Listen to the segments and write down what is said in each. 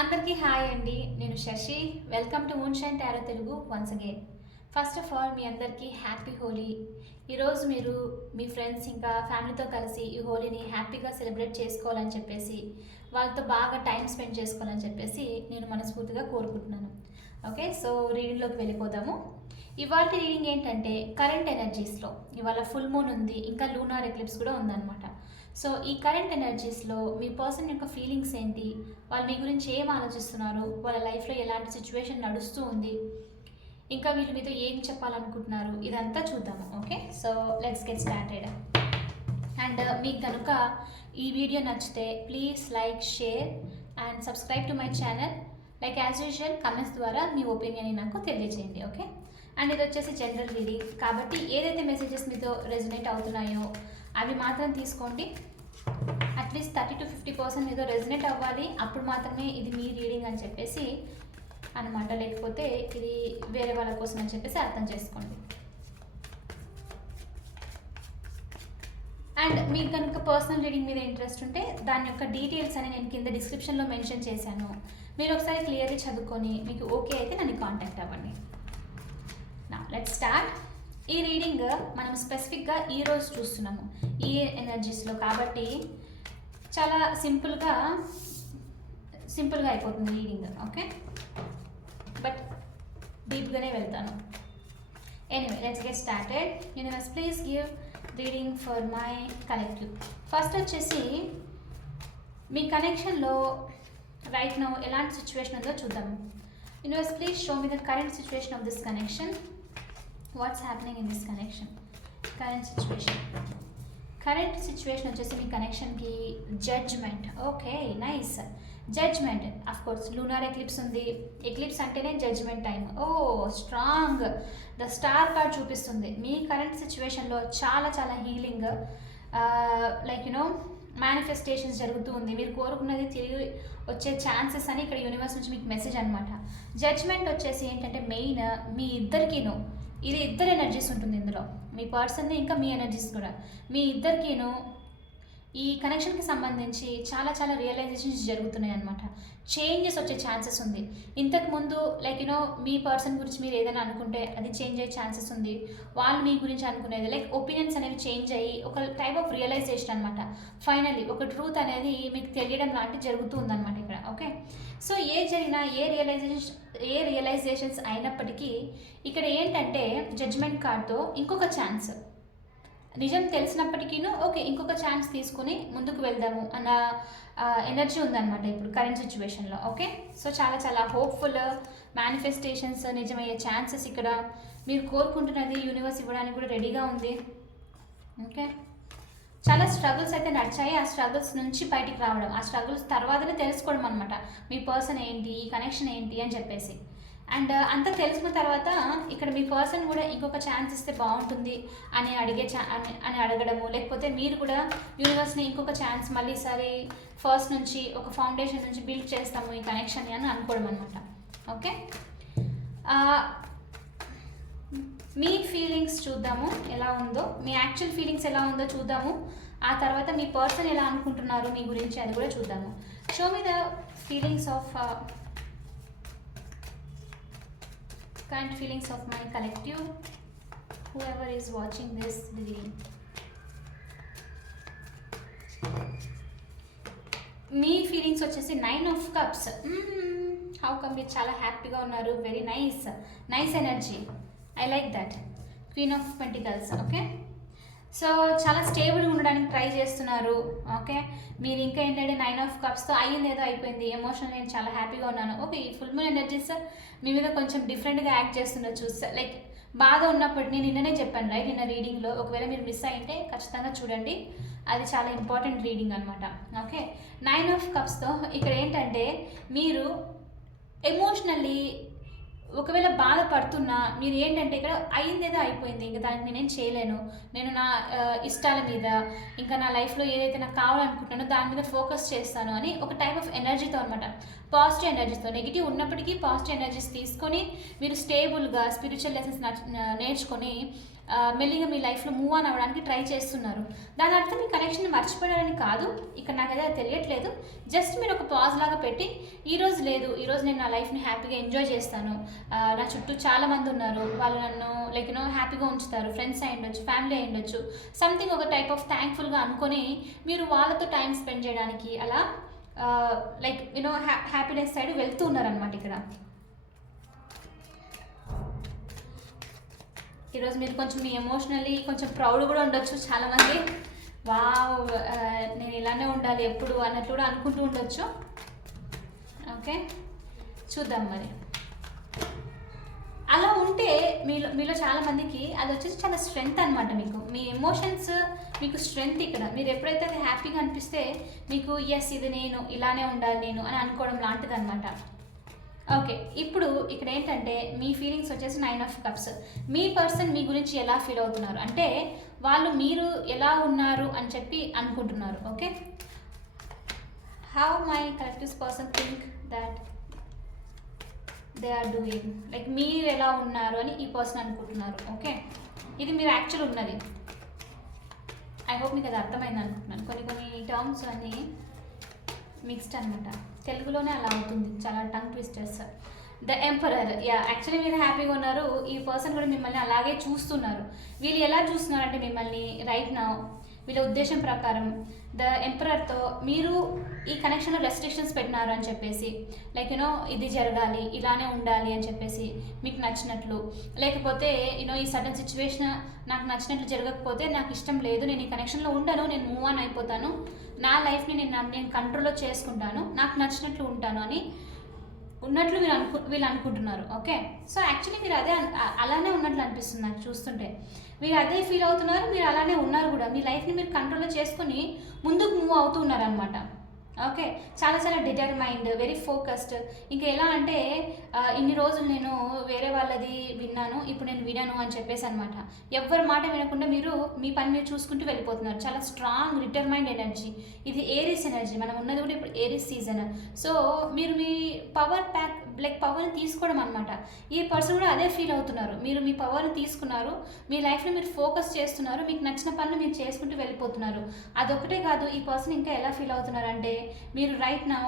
అందరికీ హాయ్ అండి. నేను Shashi. Welcome to Moonshine Tarot Telugu once again first of all మీ అందరికీ హ్యాపీ హోలీ. ఈరోజు మీరు మీ ఫ్రెండ్స్ ఇంకా ఫ్యామిలీతో కలిసి ఈ హోలీని హ్యాపీగా సెలబ్రేట్ చేసుకోవాలని చెప్పేసి వాళ్ళతో బాగా టైం స్పెండ్ చేసుకోవాలని చెప్పేసి నేను మనస్ఫూర్తిగా కోరుకుంటున్నాను. ఓకే సో రీడింగ్లోకి వెళ్ళిపోదాము. ఇవాళ రీడింగ్ ఏంటంటే కరెంట్ ఎనర్జీస్లో ఇవాళ ఫుల్ మూన్ ఉంది ఇంకా లూనార్ ఎక్లిప్స్ కూడా ఉందన్నమాట. సో ఈ కరెంట్ ఎనర్జీస్లో మీ పర్సన్ యొక్క ఫీలింగ్స్ ఏంటి? వాళ్ళు మీ గురించి ఏం ఆలోచిస్తున్నారు? వాళ్ళ లైఫ్లో ఎలాంటి సిచ్యువేషన్ నడుస్తూ ఉంది? ఇంకా వీళ్ళు మీతో ఏం చెప్పాలనుకుంటున్నారు? ఇదంతా చూద్దాము okay so let's get started and మీకు కనుక ఈ వీడియో నచ్చితే please like share and subscribe to my channel like as usual comments ద్వారా మీ ఒపీనియన్ నాకు తెలియజేయండి ఓకే అండ్ ఇది వచ్చేసి జనరల్ రీడింగ్ కాబట్టి ఏదైతే మెసేజెస్ మీతో రెజనేట్ అవుతున్నాయో అవి మాత్రం తీసుకోండి. At least thirty to fifty percent మీతో రెజినేట్ అవ్వాలి. అప్పుడు మాత్రమే ఇది మీ రీడింగ్ అని చెప్పేసి అనమాట లేకపోతే ఇది వేరే వాళ్ళ కోసం అని చెప్పేసి అర్థం చేసుకోండి. అండ్ మీకు కనుక పర్సనల్ రీడింగ్ మీద ఇంట్రెస్ట్ ఉంటే దాని యొక్క డీటెయిల్స్ అని నేను కింద డిస్క్రిప్షన్లో మెన్షన్ చేశాను. మీరు ఒకసారి క్లియర్లీ చదువుకొని మీకు ఓకే అయితే నన్ను కాంటాక్ట్ అవ్వండి. నా లెట్ స్టార్ట్ ఈ రీడింగ్ మనం స్పెసిఫిక్గా ఈ రోజు చూస్తున్నాము. ఈ ఎనర్జీస్లో కాబట్టి చాలా సింపుల్గా సింపుల్గా అయిపోతుంది రీడింగ్ ఓకే బట్ డీప్గానే వెళ్తాను. Anyway let's get started universe please give reading for my collective first వచ్చేసి మీ కనెక్షన్లో రైట్ నౌ ఎలాంటి సిచ్యువేషన్ ఉందో చూద్దాం universe please show me the current situation of this connection what's happening in this connection current situation current situation వచ్చేసి మీ కనెక్షన్కి judgement okay nice judgement of course lunar eclipse ఉంది. Eclipse అంటేనే judgement time oh strong the star card చూపిస్తుంది. మీ current సిచ్యువేషన్లో చాలా చాలా healing like you know manifestations జరుగుతూ ఉంది. మీరు కోరుకున్నది తిరిగి వచ్చే ఛాన్సెస్ అని ఇక్కడ యూనివర్స్ నుంచి మీకు మెసేజ్ అనమాట జడ్జ్మెంట్ వచ్చేసి ఏంటంటే మెయిన్ మీ ఇద్దరికిను. ఇది ఇద్దరు ఎనర్జీస్ ఉంటుంది ఇందులో. మీ పర్సన్ ఇంకా మీ ఎనర్జీస్ కూడా. మీ ఇద్దరికీను ఈ కనెక్షన్కి సంబంధించి చాలా చాలా రియలైజేషన్స్ జరుగుతున్నాయి అనమాట చేంజెస్ వచ్చే ఛాన్సెస్ ఉంది. ఇంతకు ముందు లైక్ యూనో మీ పర్సన్ గురించి మీరు ఏదైనా అనుకుంటే అది చేంజ్ అయ్యే ఛాన్సెస్ ఉంది. వాళ్ళు మీ గురించి అనుకునేది లైక్ ఒపీనియన్స్ అనేవి చేంజ్ అయ్యి ఒక టైప్ ఆఫ్ రియలైజేషన్ అనమాట ఫైనలీ ఒక ట్రూత్ అనేది మీకు తెలియడం లాంటివి జరుగుతూ ఉందన్నమాట ఇక్కడ ఓకే సో ఏ జరిగినా ఏ రియలైజేషన్ ఏ రియలైజేషన్స్ అయినప్పటికీ ఇక్కడ ఏంటంటే జడ్జ్మెంట్ కార్డ్తో ఇంకొక ఛాన్స్ నిజం తెలిసినప్పటికీను ఓకే ఇంకొక ఛాన్స్ తీసుకుని ముందుకు వెళ్దాము అన్న ఎనర్జీ ఉందన్నమాట ఇప్పుడు కరెంట్ సిచ్యువేషన్లో ఓకే? సో చాలా చాలా హోప్ఫుల్ మేనిఫెస్టేషన్స్ నిజమయ్యే ఛాన్సెస్ ఇక్కడ. మీరు కోరుకుంటున్నది యూనివర్స్ ఇవ్వడానికి కూడా రెడీగా ఉంది. ఓకే? చాలా స్ట్రగుల్స్ అయితే నడిచాయి. ఆ స్ట్రగుల్స్ నుంచి బయటికి రావడం ఆ స్ట్రగుల్స్ తర్వాతనే తెలుసుకోవడం అనమాట మీ పర్సన్ ఏంటి ఈ కనెక్షన్ ఏంటి అని చెప్పేసి. అండ్ అంతా తెలుసుకున్న తర్వాత ఇక్కడ మీ పర్సన్ కూడా ఇంకొక ఛాన్స్ ఇస్తే బాగుంటుంది అని అడిగే ఛా అని అని అడగడము. లేకపోతే మీరు కూడా యూనివర్స్ని ఇంకొక ఛాన్స్ మళ్ళీ ఈసారి ఫస్ట్ నుంచి ఒక ఫౌండేషన్ నుంచి బిల్డ్ చేస్తాము ఈ కనెక్షన్ని అని అనుకోవడం అనమాట ఓకే? మీ ఫీలింగ్స్ చూద్దాము ఎలా ఉందో. మీ యాక్చువల్ ఫీలింగ్స్ ఎలా ఉందో చూద్దాము. ఆ తర్వాత మీ పర్సన్ ఎలా అనుకుంటున్నారు మీ గురించి అది కూడా చూద్దాము. Show me the feelings of kind feelings of my collective whoever is watching this video. మీ ఫీలింగ్స్ వచ్చేసి nine of cups how come మీరు చాలా హ్యాపీగా ఉన్నారు? Very nice nice energy I like that queen of pentacles okay so చాలా స్టేబుల్గా ఉండడానికి try చేస్తున్నారు. ఓకే? మీరు ఇంకా ఏంటంటే నైన్ ఆఫ్ కప్స్తో అయ్యింది ఏదో అయిపోయింది. ఎమోషనల్ నేను చాలా హ్యాపీగా ఉన్నాను. ఓకే ఈ ఫుల్ మూన్ ఎనర్జీస్ మీ మీద కొంచెం డిఫరెంట్గా యాక్ట్ చేస్తుండొచ్చు. లైక్ బాధ ఉన్నప్పుడు నేను నిన్ననే చెప్పాను రైట్? నిన్న రీడింగ్లో. ఒకవేళ మీరు మిస్ అయింటే ఖచ్చితంగా చూడండి. అది చాలా ఇంపార్టెంట్ రీడింగ్ అనమాట ఓకే? నైన్ ఆఫ్ కప్స్తో ఇక్కడ ఏంటంటే మీరు ఎమోషనల్లీ ఒకవేళ బాధపడుతున్నా మీరు ఏంటంటే ఇక్కడ అయిందేదో అయిపోయింది ఇంకా దానికి నేనేం చేయలేను. నేను నా ఇష్టాల మీద ఇంకా నా లైఫ్లో ఏదైతే నాకు కావాలనుకుంటున్నానో దాని మీద ఫోకస్ చేస్తాను అని ఒక టైప్ ఆఫ్ ఎనర్జీతో అనమాట పాజిటివ్ ఎనర్జీతో నెగిటివ్ ఉన్నప్పటికీ పాజిటివ్ ఎనర్జీస్ తీసుకొని మీరు స్టేబుల్గా స్పిరిచువల్ లెసన్స్ నేర్చుకొని మెల్లిగా మీ లైఫ్లో మూవ్ ఆన్ అవ్వడానికి ట్రై చేస్తున్నారు. దాని అర్థం మీ కనెక్షన్ మర్చిపోయారని కాదు. ఇక్కడ నాకు అది తెలియట్లేదు. జస్ట్ మీరు ఒక పాజ్ లాగా పెట్టి ఈరోజు లేదు. ఈరోజు నేను నా లైఫ్ని హ్యాపీగా ఎంజాయ్ చేస్తాను. నా చుట్టూ చాలామంది ఉన్నారు. వాళ్ళు నన్ను లైక్ నో హ్యాపీగా ఉంచుతారు. ఫ్రెండ్స్ అయి ఉండొచ్చు ఫ్యామిలీ అయి ఉండొచ్చు. సంథింగ్ ఒక టైప్ ఆఫ్ థ్యాంక్ఫుల్గా అనుకొని మీరు వాళ్ళతో టైం స్పెండ్ చేయడానికి అలా like you know ha happiness side వెళ్తూ ఉన్నారనమాట ఇక్కడ. ఈరోజు మీరు కొంచెం మీ ఎమోషనల్లీ కొంచెం ప్రౌడ్ కూడా ఉండొచ్చు చాలామంది. వావ్ నేను ఇలానే ఉండాలి ఎప్పుడు అన్నట్టు కూడా అనుకుంటూ ఉండొచ్చు. ఓకే చూద్దాం మరి. అలా ఉంటే మీలో మీలో చాలామందికి అది వచ్చేసి చాలా స్ట్రెంగ్త్ అనమాట మీకు. మీ ఎమోషన్స్ మీకు స్ట్రెంగ్త్ ఇక్కడ. మీరు ఎప్పుడైతే అది హ్యాపీగా అనిపిస్తే మీకు ఎస్ ఇది నేను ఇలానే ఉండాలి నేను అని అనుకోవడం లాంటిది అనమాట ఓకే ఇప్పుడు ఇక్కడ ఏంటంటే మీ ఫీలింగ్స్ వచ్చేసి నైన్ ఆఫ్ కప్స్ మీ పర్సన్ మీ గురించి ఎలా ఫీల్ అవుతున్నారు? అంటే వాళ్ళు మీరు ఎలా ఉన్నారు అని చెప్పి అనుకుంటున్నారు okay how my collective's person think that they are doing like మీరు ఎలా ఉన్నారు అని ఈ పర్సన్ అనుకుంటున్నారు ఓకే ఇది మీరు యాక్చువల్ ఉన్నది. ఐ హోప్ మీకు అది అర్థమైంది అనుకుంటున్నాను. కొన్ని కొన్ని టర్మ్స్ అన్నీ మిక్స్డ్ అనమాట తెలుగులోనే అలా అవుతుంది. చాలా tongue twisters. The emperor ya actually మీరు హ్యాపీగా ఉన్నారు. ఈ పర్సన్ కూడా మిమ్మల్ని అలాగే చూస్తున్నారు. వీళ్ళు ఎలా చూస్తున్నారంటే మిమ్మల్ని రైట్ నా వీళ్ళ ఉద్దేశం ప్రకారం ద ఎంపరర్తో మీరు ఈ కనెక్షన్లో రెస్ట్రిక్షన్స్ పెట్టినారు అని చెప్పేసి లైక్ యూనో ఇది జరగాలి ఇలానే ఉండాలి అని చెప్పేసి మీకు నచ్చినట్లు. లేకపోతే యూనో ఈ సడన్ సిచ్యువేషన్ నాకు నచ్చినట్లు జరగకపోతే నాకు ఇష్టం లేదు నేను ఈ కనెక్షన్లో ఉండను నేను మూవ్ ఆన్ అయిపోతాను. నా లైఫ్ని నేను నన్ను నేను కంట్రోల్లో చేసుకుంటాను నాకు నచ్చినట్లు ఉంటాను అని ఉన్నట్లు వీళ్ళు అనుకు వీళ్ళు అనుకుంటున్నారు ఓకే సో యాక్చువల్లీ మీరు అదే అలానే ఉన్నట్లు అనిపిస్తుంది నాకు చూస్తుంటే. మీరు అదే ఫీల్ అవుతున్నారు మీరు అలానే ఉన్నారు కూడా. మీ లైఫ్ని మీరు కంట్రోల్లో చేసుకుని ముందుకు మూవ్ అవుతూ అనమాట ఓకే చాలా చాలా డిటర్మైండ్ వెరీ ఫోకస్డ్ ఇంకా ఎలా అంటే ఇన్ని రోజులు నేను వేరే వాళ్ళది విన్నాను ఇప్పుడు నేను వినను అని చెప్పేసి అనమాట ఎవరి మాట వినకుండా మీరు మీ పని మీరు చూసుకుంటూ వెళ్ళిపోతున్నారు. చాలా స్ట్రాంగ్ డిటర్మైండ్ ఎనర్జీ ఇది ఏరిస్ ఎనర్జీ మనం ఉన్నది కూడా ఇప్పుడు ఏరిస్ సీజన్ సో మీరు మీ పవర్ ప్యాక్ లైక్ పవర్ని తీసుకోవడం అనమాట ఈ పర్సన్ కూడా అదే ఫీల్ అవుతున్నారు. మీరు మీ పవర్ని తీసుకున్నారు మీ లైఫ్లో మీరు ఫోకస్ చేస్తున్నారు మీకు నచ్చిన పనులు మీరు చేసుకుంటూ వెళ్ళిపోతున్నారు. అదొకటే కాదు ఈ పర్సన్ ఇంకా ఎలా ఫీల్ అవుతున్నారు అంటే మీరు రైట్ నా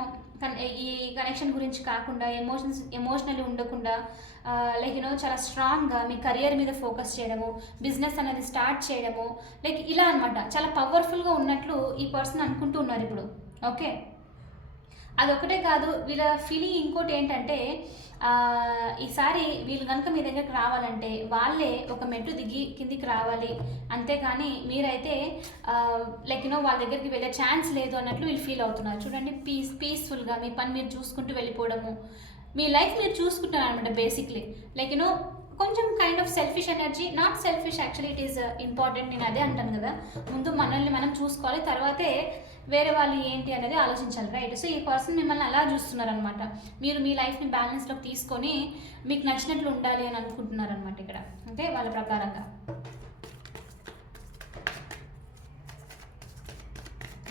ఈ కనెక్షన్ గురించి కాకుండా ఎమోషన్స్ ఎమోషనల్ ఉండకుండా లైక్ యూనో చాలా స్ట్రాంగ్గా మీ కెరియర్ మీద ఫోకస్ చేయడము బిజినెస్ అనేది స్టార్ట్ చేయడము లైక్ ఇలా అనమాట చాలా పవర్ఫుల్గా ఉన్నట్లు ఈ పర్సన్ అనుకుంటూ ఉన్నారు ఇప్పుడు. ఓకే అదొకటే కాదు వీళ్ళ ఫీలింగ్ ఇంకోటి ఏంటంటే ఈసారి వీళ్ళు కనుక మీ దగ్గరకు రావాలంటే వాళ్ళే ఒక మెట్టు దిగి కిందికి రావాలి. అంతేకాని మీరైతే లైక్ యూనో వాళ్ళ దగ్గరికి వెళ్ళే ఛాన్స్ లేదు అన్నట్లు వీళ్ళు ఫీల్ అవుతున్నారు. చూడండి పీస్ పీస్ఫుల్గా మీ పని మీరు చూసుకుంటూ వెళ్ళిపోవడము. మీ లైఫ్ మీరు చూసుకుంటున్నారు అనమాట బేసిక్లీ లైక్ యూనో కొంచెం kind of selfish energy not selfish actually it is important నేను అదే అంటాను కదా. ముందు మనల్ని మనం చూసుకోవాలి తర్వాతే వేరే వాళ్ళు ఏంటి అనేది ఆలోచించాలి రైట్ సో ఈ పర్సన్ మిమ్మల్ని అలా చూస్తున్నారనమాట మీరు మీ లైఫ్ని బ్యాలెన్స్లో తీసుకొని మీకు నచ్చినట్లు ఉండాలి అని అనుకుంటున్నారనమాట ఇక్కడ. అంటే వాళ్ళ ప్రకారంగా.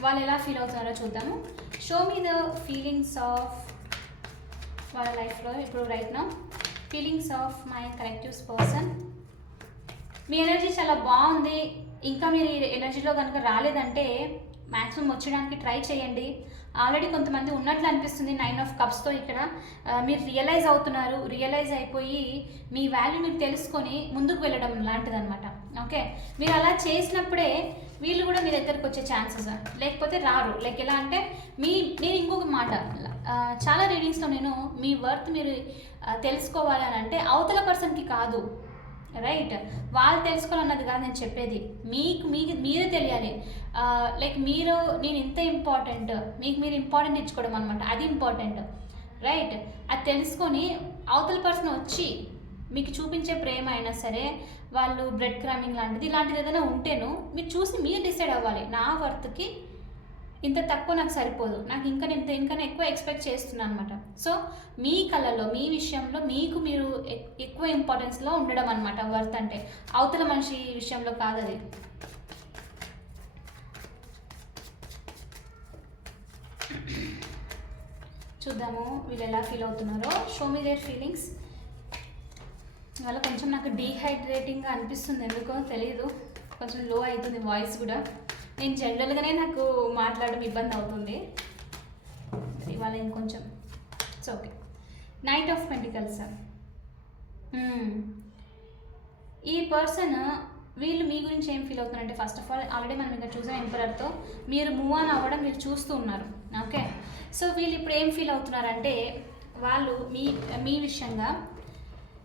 వాళ్ళు ఎలా ఫీల్ అవుతున్నారో చూద్దాము. Show me the feelings of వాళ్ళ లైఫ్లో ఇప్పుడు రైట్ నా feelings of my collectives person me energy చాలా బాగుంది. ఇంకా మీరు ఎనర్జీలో కనుక రాలేదంటే మ్యాక్సిమం వచ్చడానికి ట్రై చేయండి. ఆల్రెడీ కొంతమంది ఉన్నట్లు అనిపిస్తుంది నైన్ ఆఫ్ కప్స్తో ఇక్కడ. మీరు రియలైజ్ అవుతున్నారు. రియలైజ్ అయిపోయి మీ వాల్యూ మీరు తెలుసుకొని ముందుకు వెళ్ళడం లాంటిదన్నమాట. ఓకే? మీరు అలా చేసినప్పుడే వీళ్ళు కూడా మీ దగ్గరకు వచ్చే ఛాన్సెస్ లేకపోతే రారు. లైక్ ఎలా అంటే మీ నేను ఇంకొక మాట. చాలా రీడింగ్స్లో నేను మీ వర్త్ మీరు తెలుసుకోవాలని తెలుసుకోవాలి అని అంటే అవతల పర్సన్కి కాదు. రైట్ వాళ్ళు తెలుసుకోవాలన్నది కాదు నేను చెప్పేది. మీకు మీకు మీరే తెలియాలి. లైక్ మీరు నేను ఇంత ఇంపార్టెంట్ మీకు మీరు ఇంపార్టెంట్ ఇచ్చుకోవడం అనమాట అది ఇంపార్టెంట్ రైట్ అది తెలుసుకొని అవతల పర్సన్ వచ్చి మీకు చూపించే ప్రేమ అయినా సరే వాళ్ళు బ్రెడ్ క్రామింగ్ లాంటిది ఇలాంటిది ఏదైనా ఉంటేను మీరు చూసి మీరు డిసైడ్ అవ్వాలి. నా వర్త్కి ఇంత తక్కువ నాకు సరిపోదు. నాకు ఇంకా నేను ఇంకా ఎక్కువ ఎక్స్పెక్ట్ చేస్తున్నాను అనమాట సో మీ కళలో మీ విషయంలో మీకు మీరు ఎక్కువ ఇంపార్టెన్స్లో ఉండడం అనమాట వర్త్ అంటే. అవతల మనిషి విషయంలో కాదు అది. చూద్దాము వీళ్ళు ఎలా ఫీల్ అవుతున్నారో. షో మీ దేర్ ఫీలింగ్స్ ఇవాళ కొంచెం నాకు డీహైడ్రేటింగ్గా అనిపిస్తుంది. ఎందుకో తెలియదు కొంచెం లో అవుతుంది వాయిస్ కూడా. నేను జనరల్గానే నాకు మాట్లాడడం ఇబ్బంది అవుతుంది. ఇవాళ ఇంకొంచెం. It's okay knight of pentacles ఈ పర్సన్ వీళ్ళు మీ గురించి ఏం ఫీల్ అవుతున్నారంటే ఫస్ట్ ఆఫ్ ఆల్ ఆల్రెడీ మనం ఇక్కడ చూసాం ఎంపరర్తో మీరు మూవ్ ఆన్ అవ్వడం మీరు చూస్తూ ఉన్నారు. ఓకే సో వీళ్ళు ఇప్పుడు ఏం ఫీల్ అవుతున్నారంటే వాళ్ళు మీ మీ విషయంగా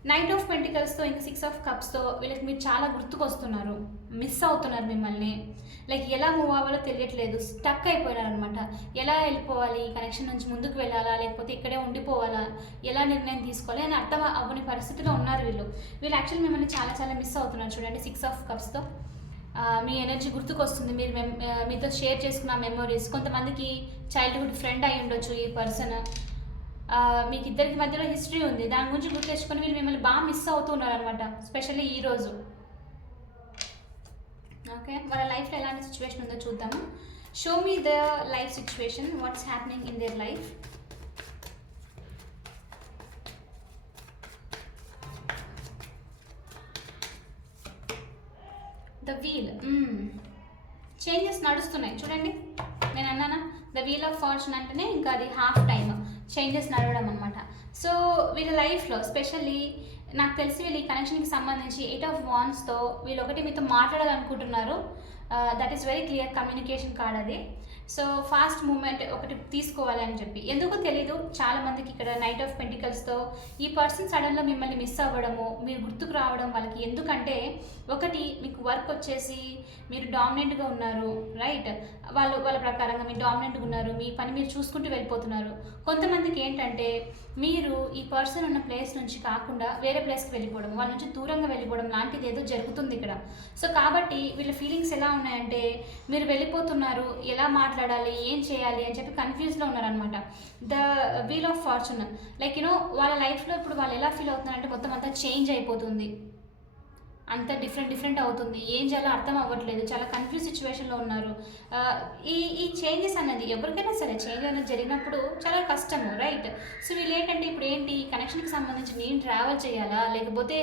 నైట్ ఆఫ్ పెంటికల్స్తో ఇంకా సిక్స్ ఆఫ్ కప్స్తో వీళ్ళకి మీరు చాలా గుర్తుకొస్తున్నారు. మిస్ అవుతున్నారు మిమ్మల్ని. లైక్ ఎలా మూవ్ అవ్వాలో తెలియట్లేదు. స్టక్ అయిపోయినారు అనమాట ఎలా వెళ్ళిపోవాలి? కనెక్షన్ నుంచి ముందుకు వెళ్ళాలా? లేకపోతే ఇక్కడే ఉండిపోవాలా? ఎలా నిర్ణయం తీసుకోవాలి? అని అర్థం అవ్వని పరిస్థితిలో ఉన్నారు వీళ్ళు. వీళ్ళు యాక్చువల్లీ మిమ్మల్ని చాలా చాలా మిస్ అవుతున్నారు. చూడండి సిక్స్ ఆఫ్ కప్స్తో మీ ఎనర్జీ గుర్తుకొస్తుంది. మీరు మీతో షేర్ చేసుకున్న మెమొరీస్ కొంతమందికి చైల్డ్హుడ్ ఫ్రెండ్ అయి ఉండొచ్చు ఈ పర్సన్ మీకు ఇద్దరికి మధ్యలో హిస్టరీ ఉంది. దాని గురించి గుర్తు తెచ్చుకొని వీళ్ళు మిమ్మల్ని బాగా మిస్ అవుతున్నారు అనమాట స్పెషల్లీ ఈ రోజు. ఓకే వాళ్ళ లైఫ్లో ఎలాంటి సిచ్యువేషన్ ఉందో చూద్దాము. Show me the life situation what's happening in their life the wheel changes నడుస్తున్నాయి. చూడండి. నేను అన్నానా? ద వీల్ ఆఫ్ ఫార్చ్యూన్ అంటేనే ఇంకా అది హాఫ్ టైమ్ చేంజెస్ నడవడం అనమాట సో వీళ్ళ లైఫ్లో స్పెషల్లీ నాకు తెలిసి వీళ్ళ ఈ కనెక్షన్కి సంబంధించి ఎయిట్ ఆఫ్ వాన్స్తో వీళ్ళు ఒకటి మీతో మాట్లాడాలనుకుంటున్నారు. That is very clear communication card అది. సో ఫాస్ట్ మూమెంట్ ఒకటి తీసుకోవాలి అని చెప్పి. ఎందుకో తెలీదు చాలా మందికి ఇక్కడ నైట్ ఆఫ్ పెంటికల్స్తో ఈ పర్సన్ సడన్గా మిమ్మల్ని మిస్ అవ్వడము మీరు గుర్తుకు రావడం వాళ్ళకి ఎందుకంటే ఒకటి మీకు వర్క్ వచ్చేసి మీరు డామినెంట్గా ఉన్నారు రైట్? వాళ్ళు వాళ్ళ ప్రకారంగా మీరు డామినెంట్గా ఉన్నారు మీ పని మీరు చూసుకుంటూ వెళ్ళిపోతున్నారు. కొంతమందికి ఏంటంటే మీరు ఈ పర్సన్ ఉన్న ప్లేస్ నుంచి కాకుండా వేరే ప్లేస్కి వెళ్ళిపోవడం వాళ్ళ నుంచి దూరంగా వెళ్ళిపోవడం లాంటిది ఏదో జరుగుతుంది ఇక్కడ. సో కాబట్టి వీళ్ళ ఫీలింగ్స్ ఎలా ఉన్నాయంటే మీరు వెళ్ళిపోతున్నారు ఎలా మాట్లాడాలి ఏం చేయాలి అని చెప్పి కన్ఫ్యూజ్లో ఉన్నారనమాట the wheel of fortune like you know వాళ్ళ లైఫ్లో ఇప్పుడు వాళ్ళు ఎలా ఫీల్ అవుతున్నారంటే మొత్తం అంతా చేంజ్ అయిపోతుంది. అంత డిఫరెంట్ డిఫరెంట్ అవుతుంది. ఏం చేయాలో అర్థం అవ్వట్లేదు. చాలా కన్ఫ్యూజ్ సిచ్యువేషన్లో ఉన్నారు. ఈ ఈ చేంజెస్ అన్నది ఎవరికైనా సరే చేంజ్ అనేది జరిగినప్పుడు చాలా కష్టము రైట్ సో వీళ్ళు ఏంటంటే ఇప్పుడు ఏంటి? కనెక్షన్కి సంబంధించి నేను ట్రావెల్ చేయాలా? లేకపోతే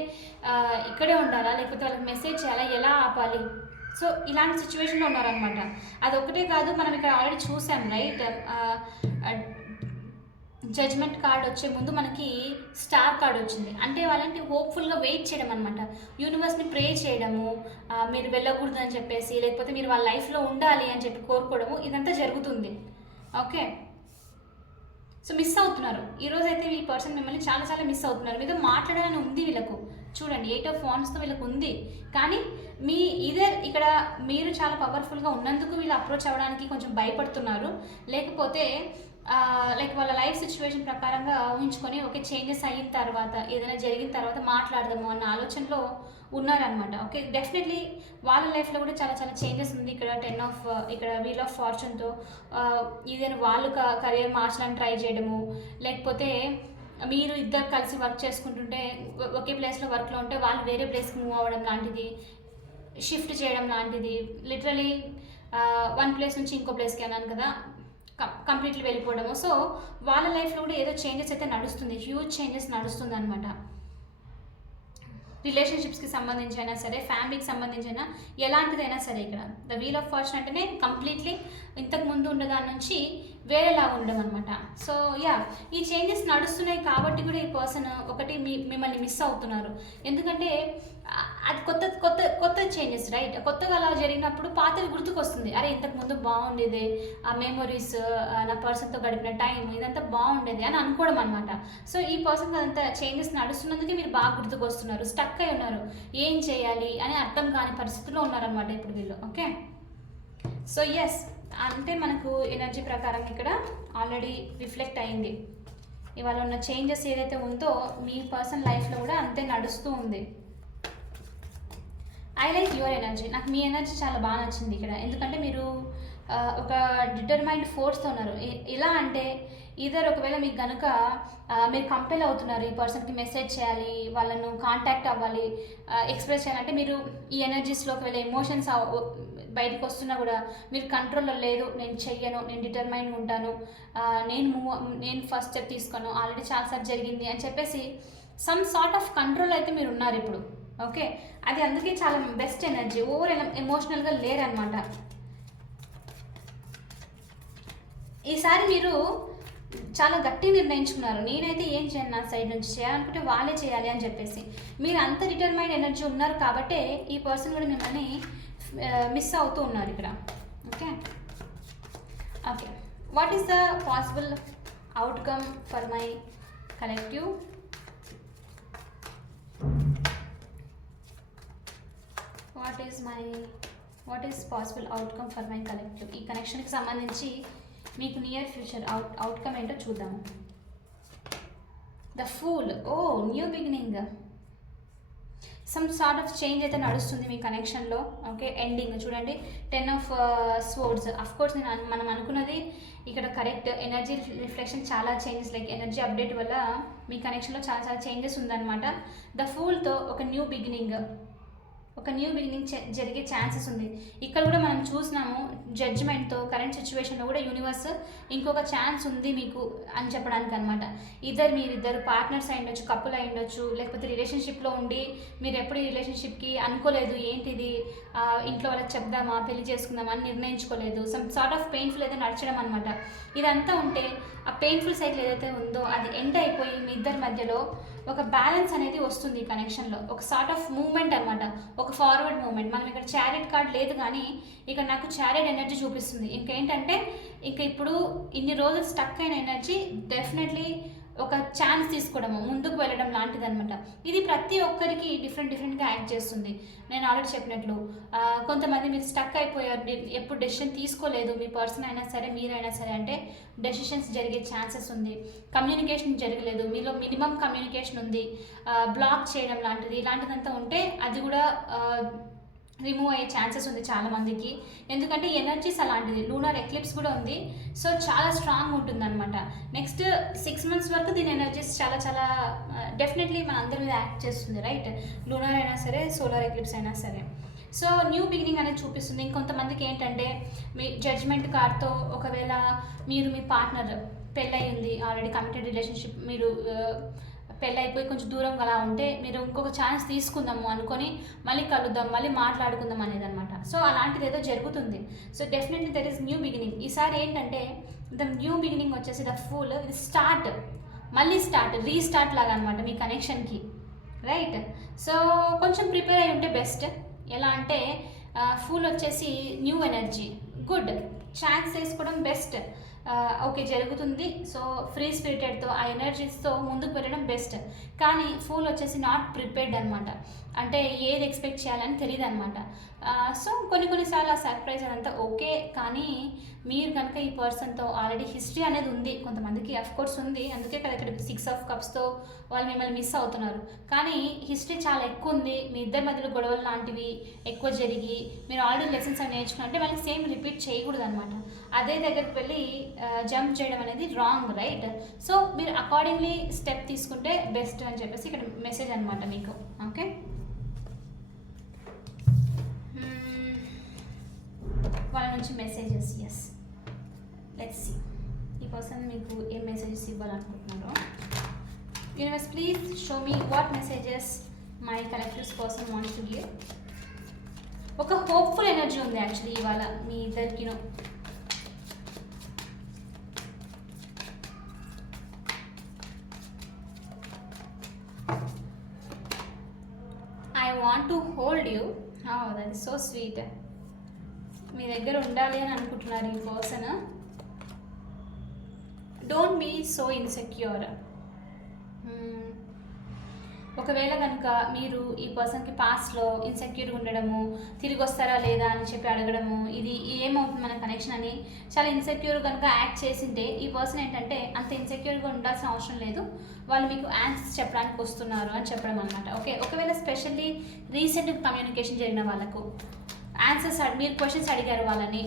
ఇక్కడే ఉండాలా? లేకపోతే వాళ్ళకి మెసేజ్ చేయాలా? ఎలా ఆపాలి? సో ఇలాంటి సిచ్యువేషన్లో ఉన్నారనమాట అది ఒకటే కాదు మనం ఇక్కడ ఆల్రెడీ చూసాం రైట్ జడ్జ్మెంట్ కార్డ్ వచ్చే ముందు మనకి స్టార్ కార్డ్ వచ్చింది. అంటే వాళ్ళంటి హోప్ఫుల్గా వెయిట్ చేయడం అనమాట యూనివర్స్ని ప్రే చేయడము మీరు వెళ్ళకూడదు అని చెప్పేసి లేకపోతే మీరు వాళ్ళ లైఫ్లో ఉండాలి అని చెప్పి కోరుకోవడము ఇదంతా జరుగుతుంది. ఓకే? సో మిస్ అవుతున్నారు. ఈరోజు అయితే ఈ పర్సన్ మిమ్మల్ని చాలా చాలా మిస్ అవుతున్నారు. మీతో మాట్లాడాలని ఉంది వీళ్ళకు. చూడండి ఎయిట్ ఆఫ్ వాన్స్తో వీళ్ళకు ఉంది. కానీ మీ ఇదే ఇక్కడ మీరు చాలా పవర్ఫుల్గా ఉన్నందుకు వీళ్ళు అప్రోచ్ అవ్వడానికి కొంచెం భయపడుతున్నారు. లేకపోతే లైక్ వాళ్ళ లైఫ్ సిచ్యువేషన్ ప్రకారంగా ఊహించుకొని ఓకే చేంజెస్ అయిన తర్వాత ఏదైనా జరిగిన తర్వాత మాట్లాడదాము అన్న ఆలోచనలో ఉన్నారనమాట ఓకే డెఫినెట్లీ వాళ్ళ లైఫ్లో కూడా చాలా చాలా చేంజెస్ ఉంది. ఇక్కడ టెన్ ఆఫ్ ఇక్కడ వీల్ ఆఫ్ ఫార్చ్యూన్తో ఏదైనా వాళ్ళు కెరియర్ మార్చడానికి ట్రై చేయడము. లేకపోతే మీరు ఇద్దరు కలిసి వర్క్ చేసుకుంటుంటే ఒకే ప్లేస్లో వర్క్లో ఉంటే వాళ్ళు వేరే ప్లేస్కి మూవ్ అవ్వడం లాంటిది షిఫ్ట్ చేయడం లాంటిది. లిటరలీ వన్ ప్లేస్ నుంచి ఇంకో ప్లేస్కి అన్నాను కదా కంప్లీట్లీ వెళ్ళిపోవడము. సో వాళ్ళ లైఫ్లో కూడా ఏదో చేంజెస్ అయితే నడుస్తుంది. హ్యూజ్ చేంజెస్ నడుస్తుంది అనమాట రిలేషన్షిప్స్కి సంబంధించి అయినా సరే ఫ్యామిలీకి సంబంధించి అయినా ఎలాంటిదైనా సరే ఇక్కడ. ద వీల్ ఆఫ్ ఫార్చ్యూన్ అంటేనే కంప్లీట్లీ ఇంతకు ముందు ఉన్న దాని నుంచి వేరేలా ఉండడం అనమాట సో యా ఈ చేంజెస్ నడుస్తున్నాయి కాబట్టి కూడా ఈ పర్సన్ ఒకటి మీ మిమ్మల్ని మిస్ అవుతున్నారు. ఎందుకంటే అది కొత్త కొత్త కొత్త చేంజెస్ రైట్ కొత్తగా అలా జరిగినప్పుడు పాతవి గుర్తుకొస్తుంది. అరే ఇంతకు ముందు బాగుండేది ఆ మెమొరీస్ నా పర్సన్తో గడిపిన టైం ఇదంతా బాగుండేది అని అనుకోవడం అనమాట సో ఈ పర్సన్ అదంతా చేంజెస్ నడుస్తున్నందుకే మీరు బాగా గుర్తుకొస్తున్నారు. స్టక్ అయి ఉన్నారు. ఏం చేయాలి అని అర్థం కాని పరిస్థితుల్లో ఉన్నారనమాట ఇప్పుడు వీళ్ళు ఓకే? సో ఎస్ అంటే మనకు ఎనర్జీ ప్రకారం ఇక్కడ ఆల్రెడీ రిఫ్లెక్ట్ అయింది. ఇవాళ ఉన్న చేంజెస్ ఏదైతే ఉందో మీ పర్సన్ లైఫ్లో కూడా అంతే నడుస్తూ ఉంది. ఐ లైక్ యువర్ ఎనర్జీ నాకు మీ ఎనర్జీ చాలా బాగా నచ్చింది ఇక్కడ. ఎందుకంటే మీరు ఒక డిటర్మైండ్ ఫోర్స్తో ఉన్నారు. ఎలా అంటే ఇదర్ ఒకవేళ మీకు కనుక మీరు కంపెల్ అవుతున్నారు ఈ పర్సన్కి మెసేజ్ చేయాలి వాళ్ళను కాంటాక్ట్ అవ్వాలి ఎక్స్ప్రెస్ చేయాలంటే మీరు ఈ ఎనర్జీస్లో ఒకవేళ ఎమోషన్స్ బయటకు వస్తున్నా కూడా మీరు కంట్రోల్లో లేదు నేను చెయ్యను నేను డిటర్మైన్ ఉంటాను నేను మూవ్ నేను ఫస్ట్ స్టెప్ తీసుకోను ఆల్రెడీ చాలాసార్లు జరిగింది అని చెప్పేసి సమ్ సార్ట్ ఆఫ్ కంట్రోల్ అయితే మీరు ఉన్నారు ఇప్పుడు. ఓకే? అది అందుకే చాలా బెస్ట్ ఎనర్జీ ఓవర్ ఎమోషనల్గా లేరనమాట. ఈసారి మీరు చాలా గట్టి నిర్ణయించుకున్నారు. నేనైతే ఏం చేయను నా సైడ్ నుంచి. చేయాలనుకుంటే వాళ్ళే చేయాలి అని చెప్పేసి. మీరు అంత రిటర్మైండ్ ఎనర్జీ ఉన్నారు కాబట్టే ఈ పర్సన్ కూడా మిమ్మల్ని మిస్ అవుతూ ఉన్నారు ఇక్కడ. Okay? Okay. What is the possible outcome for my collective what is my what is possible outcome for my collective ఈ కనెక్షన్కి సంబంధించి మీకు నియర్ ఫ్యూచర్ అవుట్ అవుట్కమ్ ఏంటో చూద్దాము the fool oh new beginning some sort of change అయితే నడుస్తుంది మీ కనెక్షన్లో ఓకే ఎండింగ్ చూడండి. Ten of swords of course నేను మనం అనుకున్నది ఇక్కడ కరెక్ట్ ఎనర్జీ రిఫ్లెక్షన్ చాలా చేంజెస్ లైక్ ఎనర్జీ అప్డేట్ వల్ల మీ కనెక్షన్లో చాలా చాలా చేంజెస్ ఉందన్నమాట. ద ఫూల్తో ఒక న్యూ బిగినింగ్ ఒక న్యూ బిగినింగ్ జరిగే ఛాన్సెస్ ఉంది. ఇక్కడ కూడా మనం చూసినాము జడ్జిమెంట్తో కరెంట్ సిచ్యువేషన్లో కూడా యూనివర్స్ ఇంకొక ఛాన్స్ ఉంది మీకు అని చెప్పడానికి అనమాట ఇద్దరు మీరిద్దరు పార్ట్నర్స్ అయి ఉండొచ్చు కప్పులు అయి ఉండొచ్చు లేకపోతే రిలేషన్షిప్లో ఉండి మీరు ఎప్పుడు ఈ రిలేషన్షిప్కి అనుకోలేదు ఏంటిది ఇంట్లో వాళ్ళకి చెప్దామా పెళ్ళి చేసుకుందామా అని నిర్ణయించుకోలేదు. సమ్ సార్ట్ ఆఫ్ పెయిన్ఫుల్ అయితే నడచడం అనమాట ఇదంతా ఉంటే ఆ పెయిన్ఫుల్ సైకిల్ ఏదైతే ఉందో అది ఎండ్ అయిపోయి మీ ఇద్దరి మధ్యలో ఒక బ్యాలెన్స్ అనేది వస్తుంది ఈ కనెక్షన్లో ఒక సార్ట్ ఆఫ్ మూమెంట్ అనమాట ఒక ఫార్వర్డ్ మూమెంట్ మనం ఇక్కడ చారెట్ కార్డ్ లేదు కానీ ఇక్కడ నాకు చారెట్ ఎనర్జీ చూపిస్తుంది. ఇంకేంటంటే ఇంకా ఇప్పుడు ఇన్ని రోజులు స్టక్ అయిన ఎనర్జీ డెఫినెట్లీ ఒక ఛాన్స్ తీసుకోవడము ముందుకు వెళ్ళడం లాంటిది అనమాట ఇది ప్రతి ఒక్కరికి డిఫరెంట్ డిఫరెంట్గా యాక్ట్ చేస్తుంది. నేను ఆల్రెడీ చెప్పినట్లు కొంతమంది మీరు స్టక్ అయిపోయారు ఎప్పుడు డెసిషన్ తీసుకోలేదు మీ పర్సన్ అయినా సరే మీరైనా సరే అంటే డెసిషన్స్ జరిగే ఛాన్సెస్ ఉంది. కమ్యూనికేషన్ జరగలేదు మీలో మినిమం కమ్యూనికేషన్ ఉంది. బ్లాక్ చేయడం లాంటిది ఇలాంటిదంతా ఉంటే అది కూడా రిమూవ్ అయ్యే ఛాన్సెస్ ఉంది చాలా మందికి ఎందుకంటే ఎనర్జీస్ అలాంటిది. లూనార్ ఎక్లిప్స్ కూడా ఉంది. సో చాలా స్ట్రాంగ్ ఉంటుందన్నమాట. నెక్స్ట్ సిక్స్ మంత్స్ వరకు దీని ఎనర్జీస్ చాలా చాలా డెఫినెట్లీ మన అందరి మీద యాక్ట్ చేస్తుంది రైట్ లూనార్ అయినా సరే సోలార్ ఎక్లిప్స్ అయినా సరే. సో న్యూ బిగినింగ్ అనేది చూపిస్తుంది. ఇంకొంతమందికి ఏంటంటే మీ జడ్జ్మెంట్ కార్డ్తో ఒకవేళ మీరు మీ పార్ట్నర్ పెళ్ళయి ఉంది ఆల్రెడీ కమిటెడ్ రిలేషన్షిప్ మీరు ఆ, పెళ్ళైపోయి కొంచెం దూరంగా అలా ఉంటే మీరు ఇంకొక ఛాన్స్ తీసుకుందాము అనుకొని మళ్ళీ కలుద్దాం మళ్ళీ మాట్లాడుకుందాం అనేది అనమాట సో అలాంటిది ఏదో జరుగుతుంది. So definitely there is new beginning ఈసారి ఏంటంటే ద న్యూ బిగినింగ్ వచ్చేసి ద ఫుల్ ఇది స్టార్ట్ మళ్ళీ స్టార్ట్ రీస్టార్ట్ లాగా అనమాట మీ కనెక్షన్కి రైట్ సో కొంచెం ప్రిపేర్ అయి ఉంటే బెస్ట్ ఎలా అంటే ఫుల్ వచ్చేసి న్యూ ఎనర్జీ గుడ్ ఛాన్స్ తీసుకోవడం బెస్ట్ ఓకే జరుగుతుంది. సో ఫ్రీ స్పిరిటెడ్తో ఆ ఎనర్జీస్తో ముందుకు వెళ్ళడం బెస్ట్ కానీ ఫుల్ వచ్చేసి నాట్ ప్రిపేర్డ్ అనమాట అంటే ఏది ఎక్స్పెక్ట్ చేయాలని తెలియదు అనమాట సో కొన్ని కొన్నిసార్లు ఆ సర్ప్రైజ్ అదంతా ఓకే కానీ మీరు కనుక ఈ పర్సన్తో ఆల్రెడీ హిస్టరీ అనేది ఉంది. కొంతమందికి అఫ్ కోర్స్ ఉంది. అందుకే కదా ఇక్కడ సిక్స్ ఆఫ్ కప్స్తో వాళ్ళు మిమ్మల్ని మిస్ అవుతున్నారు. కానీ హిస్టరీ చాలా ఎక్కువ ఉంది. మీ ఇద్దరి మధ్యలో గొడవలు లాంటివి ఎక్కువ జరిగి మీరు ఆల్రెడీ లెసన్స్ అని నేర్చుకుంటే వాళ్ళకి సేమ్ రిపీట్ చేయకూడదు అనమాట అదే దగ్గరికి వెళ్ళి జంప్ చేయడం అనేది రాంగ్ రైట్ సో మీరు అకార్డింగ్లీ స్టెప్ తీసుకుంటే బెస్ట్ అని చెప్పేసి ఇక్కడ మెసేజ్ అనమాట మీకు. ఓకే వాళ్ళ నుంచి మెసేజెస్ ఎస్ లెట్స్ సి ఈ పర్సన్ మీకు ఏ messages ఇవ్వాలనుకుంటున్నారో? Universe please show me what messages my collectives person wants to give ఒక హోప్ఫుల్ ఎనర్జీ ఉంది యాక్చువల్లీ ఇవాళ మీ ఇద్దరికిను I want to hold you that is so sweet మీ దగ్గర ఉండాలి అని అనుకుంటున్నారు ఈ person don't be so insecure ఒకవేళ కనుక మీరు ఈ పర్సన్కి పాస్ట్లో ఇన్సెక్యూర్గా ఉండడము తిరిగి వస్తారా లేదా అని చెప్పి అడగడము ఇది ఏమవుతుంది మన కనెక్షన్ అని చాలా ఇన్సెక్యూర్ కనుక యాక్ట్ చేసింటే ఈ పర్సన్ ఏంటంటే అంత ఇన్సెక్యూర్గా ఉండాల్సిన అవసరం లేదు. వాళ్ళు మీకు ఆన్సర్స్ చెప్పడానికి వస్తున్నారు అని చెప్పడం అనమాట ఓకే ఒకవేళ స్పెషల్లీ రీసెంట్ కమ్యూనికేషన్ జరిగిన వాళ్ళకు ఆన్సర్స్ మీరు క్వశ్చన్స్ అడిగారు వాళ్ళని.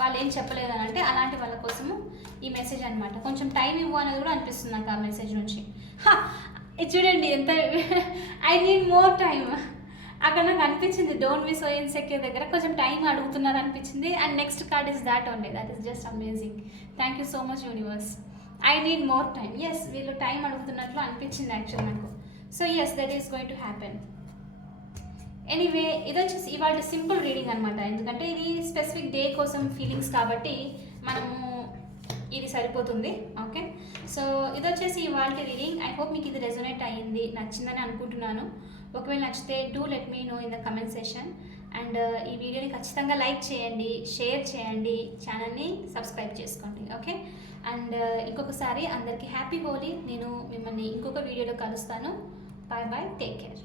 వాళ్ళు ఏం చెప్పలేదు అని అంటే అలాంటి వాళ్ళ కోసము ఈ మెసేజ్ అనమాట కొంచెం టైం ఇవ్వు అనేది కూడా అనిపిస్తుంది నాకు ఆ మెసేజ్ నుంచి. హా, ఇది చూడండి ఎంత ఐ నీడ్ మోర్ టైం అక్కడ నాకు అనిపించింది డోంట్ మిస్ సో ఇన్సెక్యూర్ దగ్గర కొంచెం టైం అడుగుతున్నారు అనిపించింది. And next card is that only that is just amazing thank you so much universe I need more time yes వీళ్ళు టైం అడుగుతున్నట్లు అనిపించింది యాక్చువల్ నాకు. So yes that is going to happen anyway ఇది వచ్చేసి ఇవాళ simple reading అనమాట ఎందుకంటే ఇది స్పెసిఫిక్ డే కోసం ఫీలింగ్స్ కాబట్టి మనము ఇది సరిపోతుంది. ఓకే సో ఇది వచ్చేసి ఇవాళ రీడింగ్ ఐ హోప్ మీకు ఇది రెజొనేట్ అయ్యింది నచ్చిందని అనుకుంటున్నాను. ఒకవేళ నచ్చితే do let me know in the comment session and ఈ వీడియోని ఖచ్చితంగా లైక్ చేయండి షేర్ చేయండి ఛానల్ని సబ్స్క్రైబ్ చేసుకోండి. ఓకే అండ్ uh, ఇంకొకసారి అందరికీ హ్యాపీ హోలీ. నేను మిమ్మల్ని ఇంకొక వీడియోలో కలుస్తాను. Bye bye take care